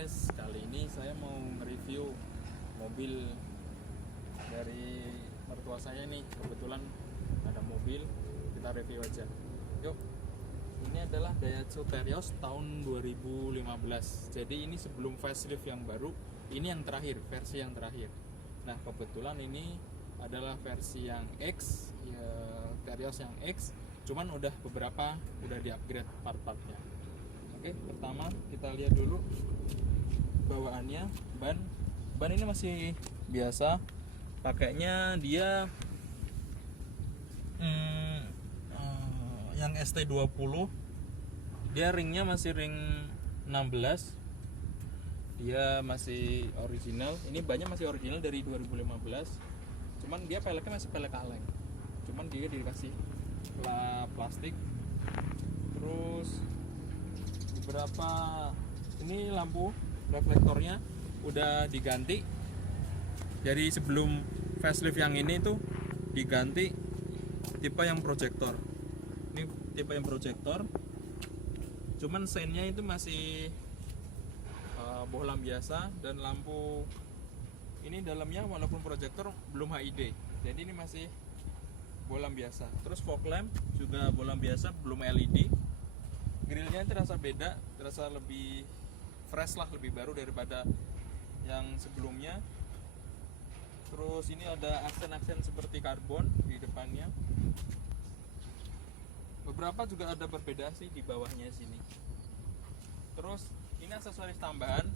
guys, kali ini saya mau nge-review mobil dari mertua saya nih. Kebetulan ada mobil, kita review aja. Yuk. Ini adalah Daihatsu Terios tahun 2015. Jadi ini sebelum facelift yang baru, ini yang terakhir, versi yang terakhir. Nah, kebetulan ini adalah versi yang X, ya, Terios yang X, cuman udah beberapa udah di-upgrade part-partnya. Oke, pertama kita lihat dulu bawaannya. Ban ini masih biasa, pakainya dia yang ST20. Dia ringnya masih ring 16, dia masih original. Ini bannya masih original dari 2015, cuman dia peleknya masih pelek kaleng, cuman dia dikasih plastik. Terus beberapa ini lampu reflektornya udah diganti. Jadi sebelum facelift yang ini tuh diganti tipe yang proyektor. Ini tipe yang proyektor, cuman seinnya itu masih bohlam biasa, dan lampu ini dalamnya walaupun proyektor belum HID, jadi ini masih bohlam biasa. Terus fog lamp juga bohlam biasa, belum LED. Grillnya terasa beda, terasa lebih fresh lah, lebih baru daripada yang sebelumnya. Terus ini ada aksen-aksen seperti karbon di depannya. Beberapa juga ada berbeda sih di bawahnya sini. Terus ini aksesoris tambahan.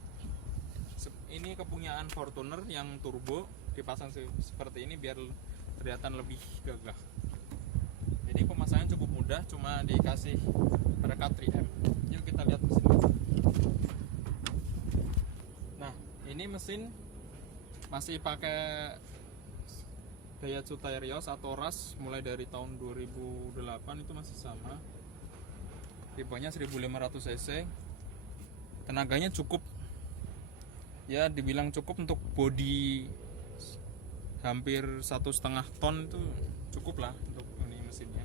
Ini kepunyaan Fortuner yang turbo, dipasang seperti ini biar kelihatan lebih gagah. Jadi pemasangan cukup mudah, cuma dikasih perekat 3M. Yuk kita lihat mesin. Nah, ini mesin masih pakai Daihatsu Terios atau RAS mulai dari tahun 2008, itu masih sama. Tipenya 1500 cc. Tenaganya cukup. Ya, dibilang cukup untuk bodi hampir 1,5 ton, itu cukup lah untuk ini mesinnya.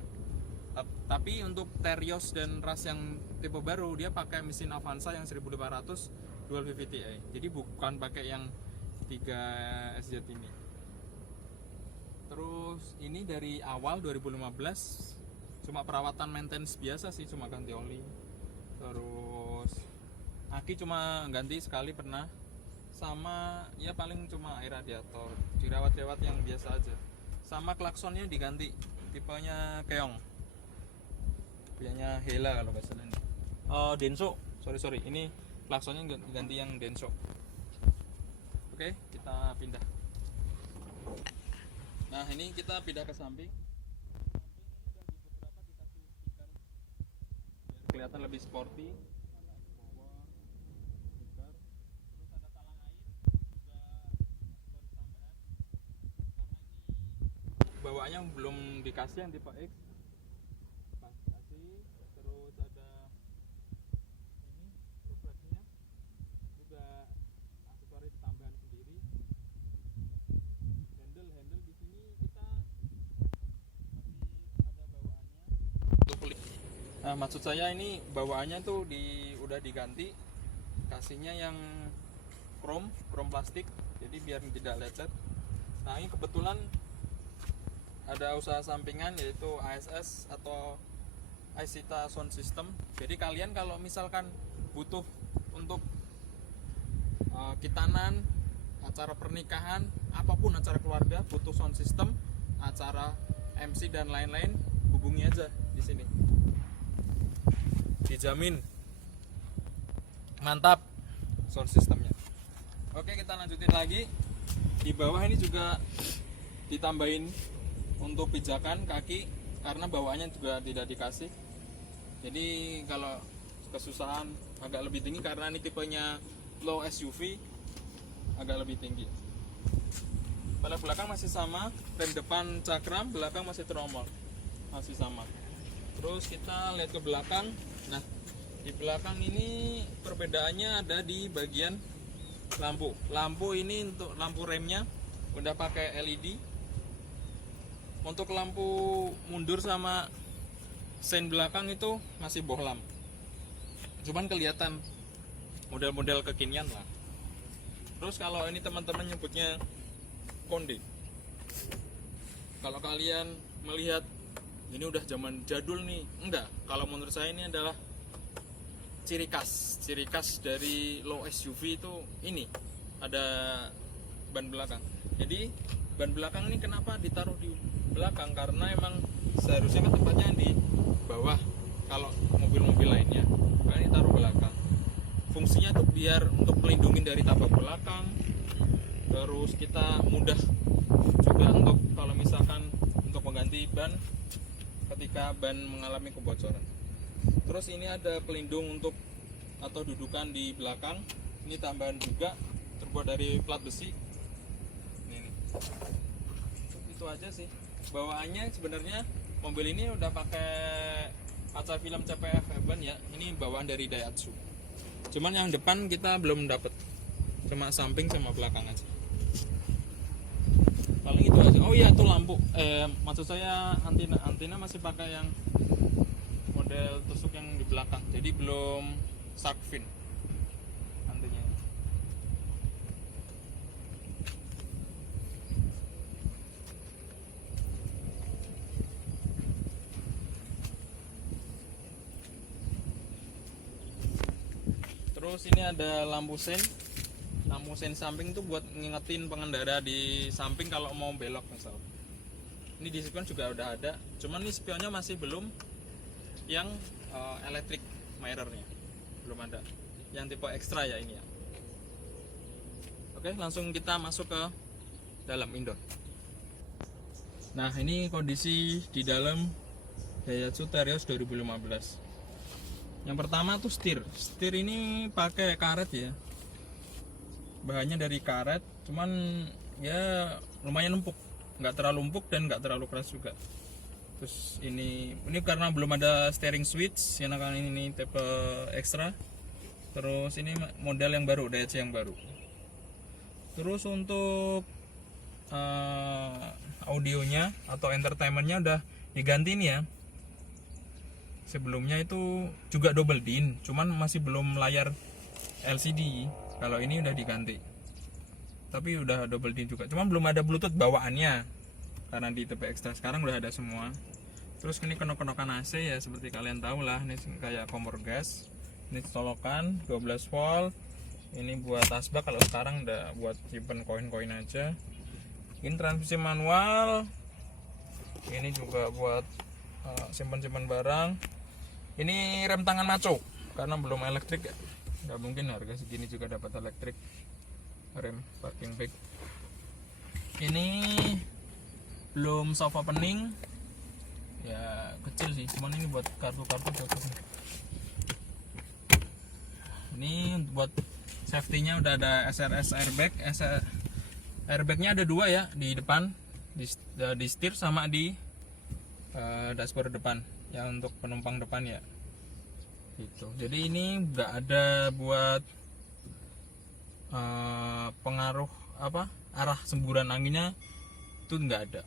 Tapi untuk Terios dan RAS yang tipe baru, dia pakai mesin Avanza yang 1500 dual VVT-i. Jadi bukan pakai yang 3 SZ ini. Terus ini dari awal 2015 cuma perawatan maintenance biasa sih, cuma ganti oli. Terus aki cuma ganti sekali pernah, sama ya paling cuma air radiator, dirawat-rawat yang biasa aja. Sama klaksonnya diganti, tipenya keong, punyanya Hella kalau nggak salah ini. Denso, sorry, ini klaksonnya ganti yang Denso. Oke, kita pindah. Nah, ini kita pindah ke samping. Biar kelihatan lebih sporty. Bawaannya belum dikasih yang tipe X, pas kasih. Terus ada ini refleksinya juga aksesoris tambahan sendiri. Handle di sini kita masih ada bawaannya untuk kulit. Nah, maksud saya ini bawaannya tuh udah diganti, kasihnya yang chrome plastik, jadi biar tidak lecet. Nah, ini kebetulan ada usaha sampingan yaitu ASS atau Aesita Sound System. Jadi kalian kalau misalkan butuh untuk kitanan, acara pernikahan, apapun acara keluarga, butuh sound system, acara MC dan lain-lain, hubungi aja di sini. Dijamin mantap sound systemnya. Oke, kita lanjutin lagi. Di bawah ini juga ditambahin untuk pijakan kaki, karena bawaannya juga tidak dikasih. Jadi kalau kesusahan agak lebih tinggi, karena ini tipenya low SUV, agak lebih tinggi. Pada belakang masih sama, rem depan cakram, belakang masih tromol, masih sama. Terus kita lihat ke belakang. Nah, di belakang ini perbedaannya ada di bagian lampu. Lampu ini untuk lampu remnya udah pakai LED. Untuk lampu mundur sama sein belakang itu masih bohlam, cuman kelihatan model-model kekinian lah. Terus kalau ini teman-teman nyebutnya konde, kalau kalian melihat ini udah zaman jadul nih, enggak. Kalau menurut saya ini adalah ciri khas dari low SUV itu ini ada ban belakang. Jadi ban belakang ini kenapa ditaruh di belakang? Karena emang seharusnya kan tempatnya di bawah kalau mobil-mobil lainnya, karena ini taruh belakang. Fungsinya tuh biar untuk melindungi dari tabrak belakang. Terus kita mudah juga untuk kalau misalkan untuk mengganti ban ketika ban mengalami kebocoran. Terus ini ada pelindung untuk atau dudukan di belakang. Ini tambahan juga terbuat dari plat besi. Ini. Itu aja sih. Bawaannya sebenarnya mobil ini udah pakai kaca film CPF Evan ya. Ini bawaan dari Daihatsu. Cuman yang depan kita belum dapet, cuma samping sama belakang aja. Paling itu aja. Oh iya, itu lampu. Maksud saya antina masih pakai yang model tusuk yang di belakang. Jadi belum shark fin antinya. Terus ini ada lampu sen. Lampu sen samping tuh buat ngingetin pengendara di samping kalau mau belok misal. Ini di spion juga udah ada, cuman ini spionnya masih belum yang electric mirrornya, belum ada. Yang tipe ekstra ya ini ya. Oke, langsung kita masuk ke dalam indoor. Nah, ini kondisi di dalam Daihatsu Terios 2015. Yang pertama tuh setir. Setir ini pakai karet ya. Bahannya dari karet, cuman ya lumayan empuk. Nggak terlalu empuk dan nggak terlalu keras juga. Terus ini karena belum ada steering switch, yang akan ini tipe ekstra. Terus ini model yang baru, Daihatsu yang baru. Terus untuk audionya atau entertainmentnya udah diganti nih ya. Sebelumnya itu juga double din, cuman masih belum layar LCD. Kalau ini udah diganti, tapi udah double din juga. Cuman belum ada Bluetooth bawaannya, karena di tipe ekstra sekarang udah ada semua. Terus ini kenok-kenokan AC ya, seperti kalian tahu lah. Ini kayak kompor gas. Ini colokan 12 volt. Ini buat asbak, kalau sekarang udah buat simpen koin-koin aja. Ini transmisi manual. Ini juga buat simpan-simpan barang. Ini rem tangan maco, karena belum elektrik ya. Nggak mungkin harga segini juga dapat elektrik. Rem parking brake. Ini belum soft opening. Ya kecil sih, cuman ini buat kartu-kartu cocok. Ini buat safety-nya udah ada SRS airbag. Airbagnya ada dua ya, di depan, di setir sama di dashboard depan, yang untuk penumpang depan ya. Gitu. Jadi ini nggak ada buat pengaruh arah semburan anginnya, itu nggak ada.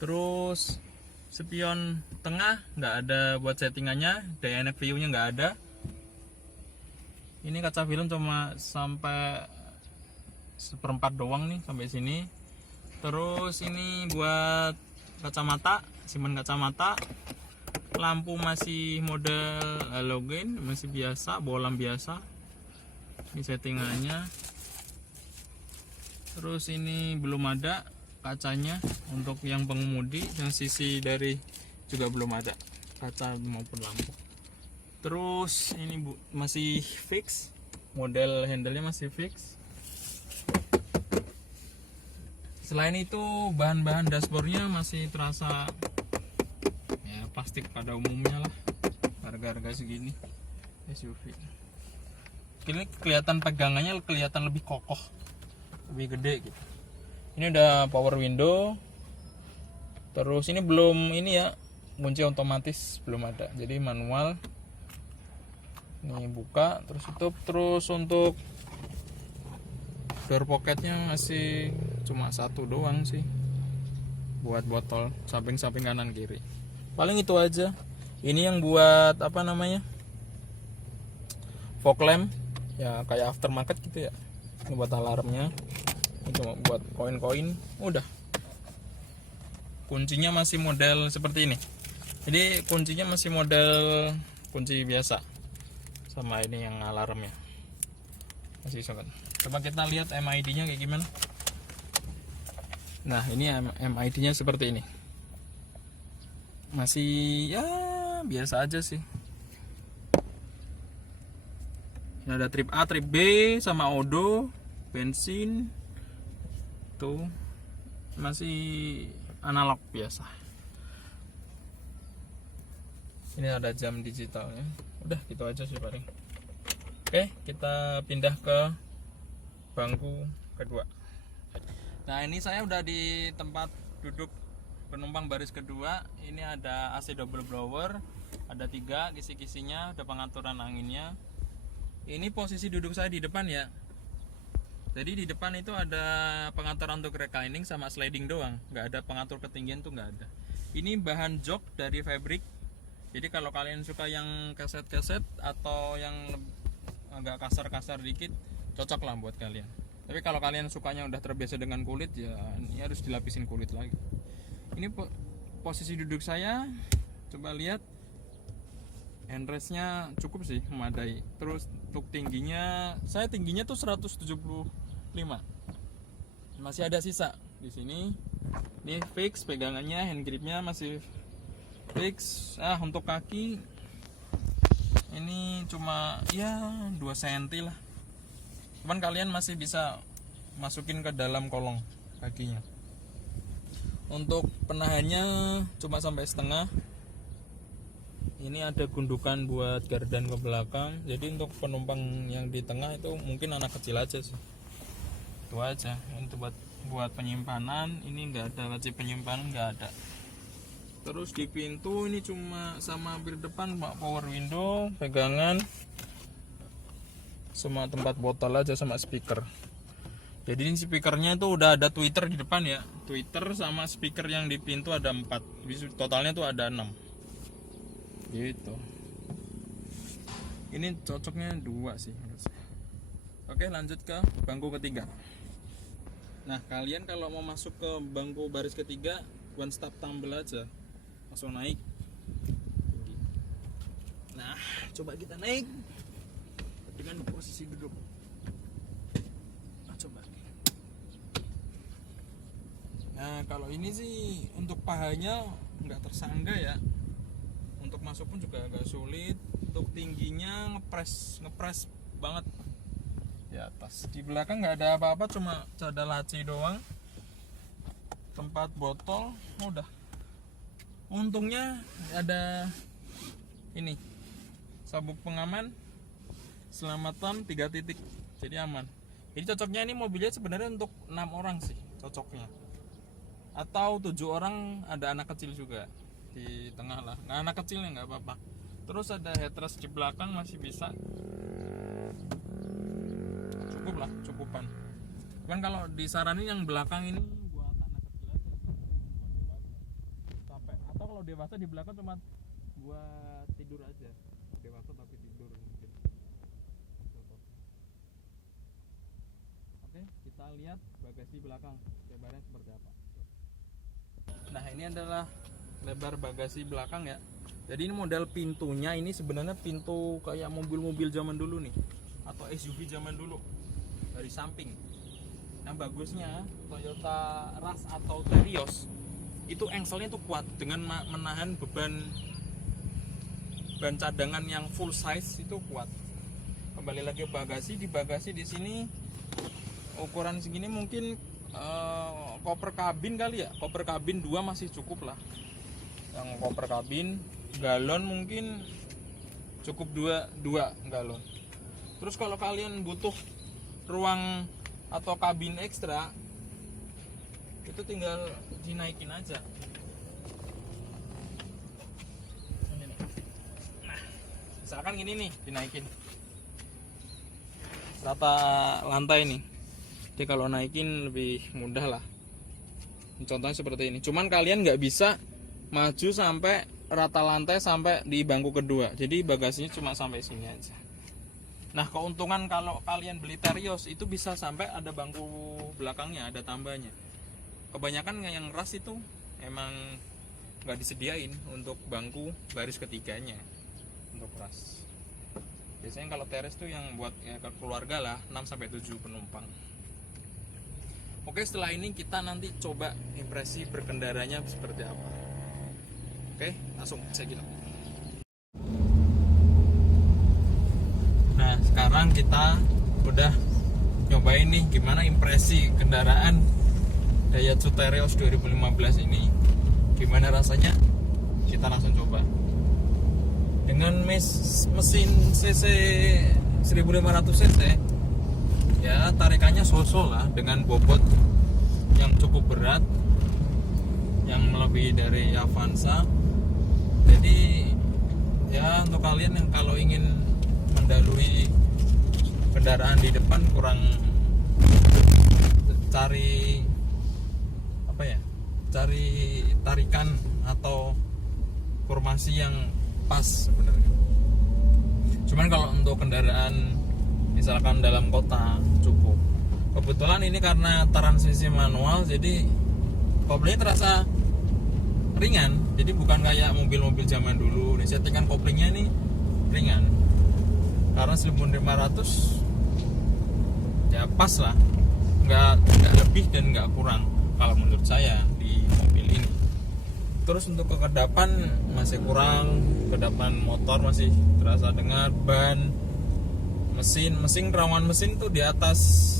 Terus spion tengah nggak ada buat settingannya, dynamic view-nya nggak ada. Ini kaca film cuma sampai 1/4 doang nih, sampai sini. Terus ini buat kacamata, simpan kacamata. Lampu masih model halogen, masih biasa, bolam biasa. Ini settingannya. Terus ini belum ada kacanya untuk yang pengemudi, yang sisi dari juga belum ada kaca maupun lampu. Terus ini masih fix, model handle-nya masih fix. Selain itu bahan-bahan dashboardnya masih terasa ya plastik pada umumnya lah, harga-harga segini SUV. Ini kelihatan pegangannya kelihatan lebih kokoh, lebih gede gitu. Ini udah power window. Terus ini belum ini ya, kunci otomatis belum ada, jadi manual. Ini buka terus tutup. Terus untuk door pocketnya masih cuma satu doang sih, buat botol samping-samping kanan kiri. Paling itu aja. Ini yang buat fog lamp ya kayak aftermarket gitu ya. Ini buat alarmnya, ini cuma buat koin-koin. Udah, kuncinya masih model seperti ini. Jadi kuncinya masih model kunci biasa, sama ini yang alarmnya masih sobat. Coba kita lihat MID nya kayak gimana. Nah ini MID nya seperti ini, masih ya biasa aja sih. Ini ada trip A, trip B, sama odo, bensin, tuh masih analog biasa. Ini ada jam digitalnya. Udah gitu aja sih paling. Oke, kita pindah ke bangku kedua. Nah ini saya udah di tempat duduk penumpang baris kedua. Ini ada AC double blower, ada 3 kisi-kisinya, ada pengaturan anginnya. Ini posisi duduk saya di depan ya. Jadi di depan itu ada pengaturan untuk reclining sama sliding doang, nggak ada pengatur ketinggian tuh nggak ada. Ini bahan jok dari fabric. Jadi kalau kalian suka yang keset-keset atau yang agak kasar-kasar dikit, cocok lah buat kalian. Tapi kalau kalian sukanya udah terbiasa dengan kulit, ya ini harus dilapisin kulit lagi. Ini posisi duduk saya, coba lihat. Handrestnya cukup sih, memadai. Terus untuk tingginya, saya tingginya tuh 175. Masih ada sisa di sini. Ini fix pegangannya, hand gripnya masih fix. Untuk kaki ini cuma ya 2 cm lah. Cuman kalian masih bisa masukin ke dalam kolong kakinya. Untuk penahannya cuma sampai setengah. Ini ada gundukan buat gardan ke belakang. Jadi untuk penumpang yang di tengah itu mungkin anak kecil aja sih. Itu aja. Untuk buat penyimpanan ini nggak ada, laci penyimpanan nggak ada. Terus di pintu ini cuma sama hampir depan power window, pegangan, sama tempat botol aja sama speaker. Jadi ini speakernya itu udah ada tweeter di depan ya. Tweeter sama speaker yang di pintu ada 4. Jadi totalnya tuh ada 6. Gitu. Ini cocoknya 2 sih. Oke, lanjut ke bangku ketiga. Nah, kalian kalau mau masuk ke bangku baris ketiga, one stop tumble aja, langsung naik. Nah, coba kita naik dengan posisi duduk. Coba. Nah, kalau ini sih untuk pahanya nggak tersangga ya. Untuk masuk pun juga agak sulit. Untuk tingginya ngepres banget di atas. Di belakang nggak ada apa-apa, cuma ada laci doang, tempat botol. Udah. Untungnya ada ini sabuk pengaman selamatan 3 titik, jadi aman. Jadi cocoknya ini mobilnya sebenarnya untuk 6 orang sih cocoknya, atau 7 orang, ada anak kecil juga di tengah lah. Nah, anak kecilnya nggak apa-apa. Terus ada headrest di belakang masih bisa, cukup lah, cukupan. Cuman kalau disaranin yang belakang ini buat anak kecil aja, sampai, atau kalau dewasa di belakang cuma buat tidur aja, dewasa tapi tidur mungkin. Oke, kita lihat bagasi belakang lebarnya seperti apa. Nah, ini adalah lebar bagasi belakang ya. Jadi ini model pintunya ini sebenarnya pintu kayak mobil-mobil zaman dulu nih, atau SUV zaman dulu dari samping. Nah, bagusnya Toyota Rush atau Terios itu engselnya tuh kuat dengan menahan beban cadangan yang full size, itu kuat. Kembali lagi bagasi, di bagasi di sini ukuran segini mungkin koper kabin kali ya, koper kabin 2 masih cukup lah. Yang koper kabin galon mungkin cukup 2 galon. Terus kalau kalian butuh ruang atau kabin ekstra, itu tinggal dinaikin aja. Nah, misalkan gini nih, dinaikin rata lantai nih. Jadi kalau naikin lebih mudah lah. Contohnya seperti ini. Cuman kalian nggak bisa maju sampai rata lantai sampai di bangku kedua. Jadi bagasinya cuma sampai sini aja. Nah, keuntungan kalau kalian beli Terios itu bisa sampai ada bangku belakangnya, ada tambahnya. Kebanyakan yang ras itu emang nggak disediain untuk bangku baris ketiganya untuk ras. Biasanya kalau teres tuh yang buat ya, keluarga lah 6-7 penumpang. Oke, setelah ini kita nanti coba impresi berkendaranya seperti apa. Oke, langsung saya kita. Nah, sekarang kita udah nyobain nih gimana impresi kendaraan Daihatsu Terios 2015 ini. Gimana rasanya? Kita langsung coba. Dengan mesin cc 1500 cc ya tarikannya so-so lah, dengan bobot yang cukup berat yang melebihi dari Avanza. Jadi ya untuk kalian yang kalau ingin mendahului kendaraan di depan kurang cari apa ya, cari tarikan atau formasi yang pas sebenarnya. Cuman kalau untuk kendaraan misalkan dalam kota cukup. Kebetulan ini karena transmisi manual jadi koplingnya terasa ringan. Jadi bukan kayak mobil-mobil zaman dulu. Nih settingan koplingnya ini ringan. Karena 1500 ya pas lah. Nggak lebih dan nggak kurang kalau menurut saya di mobil ini. Terus untuk kekedapan masih kurang, kekedapan motor masih terasa dengar, ban, mesin rawan mesin tuh di atas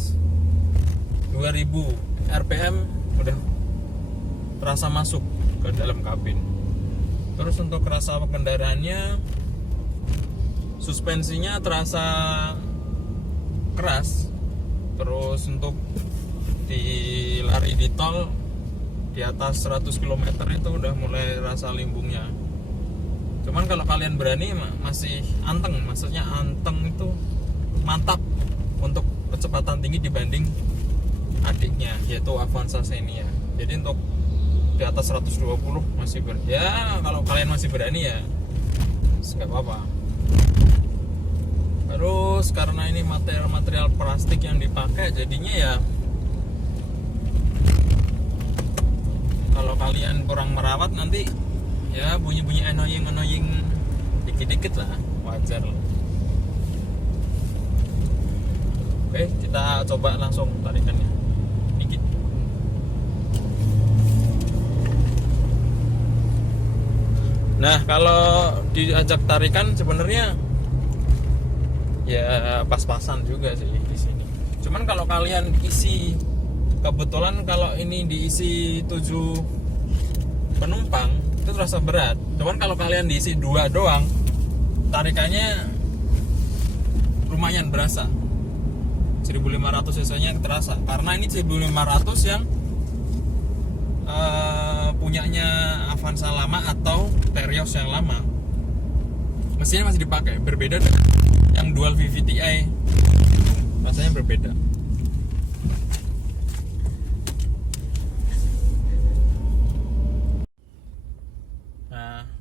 2000 rpm udah terasa masuk ke dalam kabin. Terus untuk rasa kendaraannya, suspensinya terasa keras. Terus untuk di lari di tol di atas 100 km itu udah mulai rasa limbungnya. Cuman kalau kalian berani masih anteng, maksudnya anteng itu mantap untuk kecepatan tinggi dibanding adiknya yaitu Avanza Xenia. Jadi untuk di atas 120 masih ya kalau kalian masih berani ya nggak apa-apa. Terus karena ini material plastik yang dipakai jadinya ya kalau kalian kurang merawat nanti ya bunyi-bunyi annoying dikit-dikit lah, wajar lah. Oke, kita coba langsung tarikannya dikit. Nah, kalau diajak tarikan sebenarnya ya pas-pasan juga sih di sini. Cuman kalau kalian isi, kebetulan kalau ini diisi 7 penumpang itu terasa berat. Cuman kalau kalian diisi 2 doang, tarikannya lumayan berasa. 1500 cc-nya terasa. Karena ini 1500 yang punyanya Avanza lama atau Terios yang lama. Mesinnya masih dipakai, berbeda dengan yang dual VVTi. Rasanya berbeda.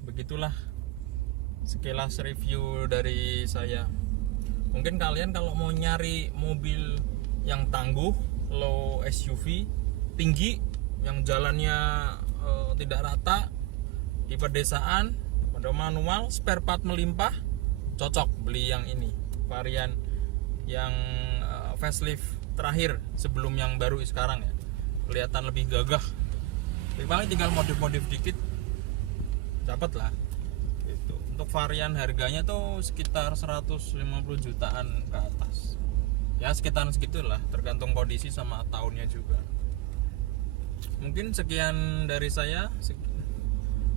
Begitulah sekilas review dari saya. Mungkin kalian kalau mau nyari mobil yang tangguh, low SUV, tinggi, yang jalannya tidak rata, di pedesaan, pada manual, spare part melimpah, cocok beli yang ini, varian yang facelift terakhir sebelum yang baru sekarang ya. Kelihatan lebih gagah. Paling tinggal modif-modif dikit dapat lah itu. Untuk varian harganya tuh sekitar 150 jutaan ke atas ya, sekitar segitulah, tergantung kondisi sama tahunnya juga. Mungkin sekian dari saya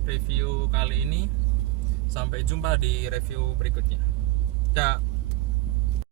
review kali ini, sampai jumpa di review berikutnya. Dah.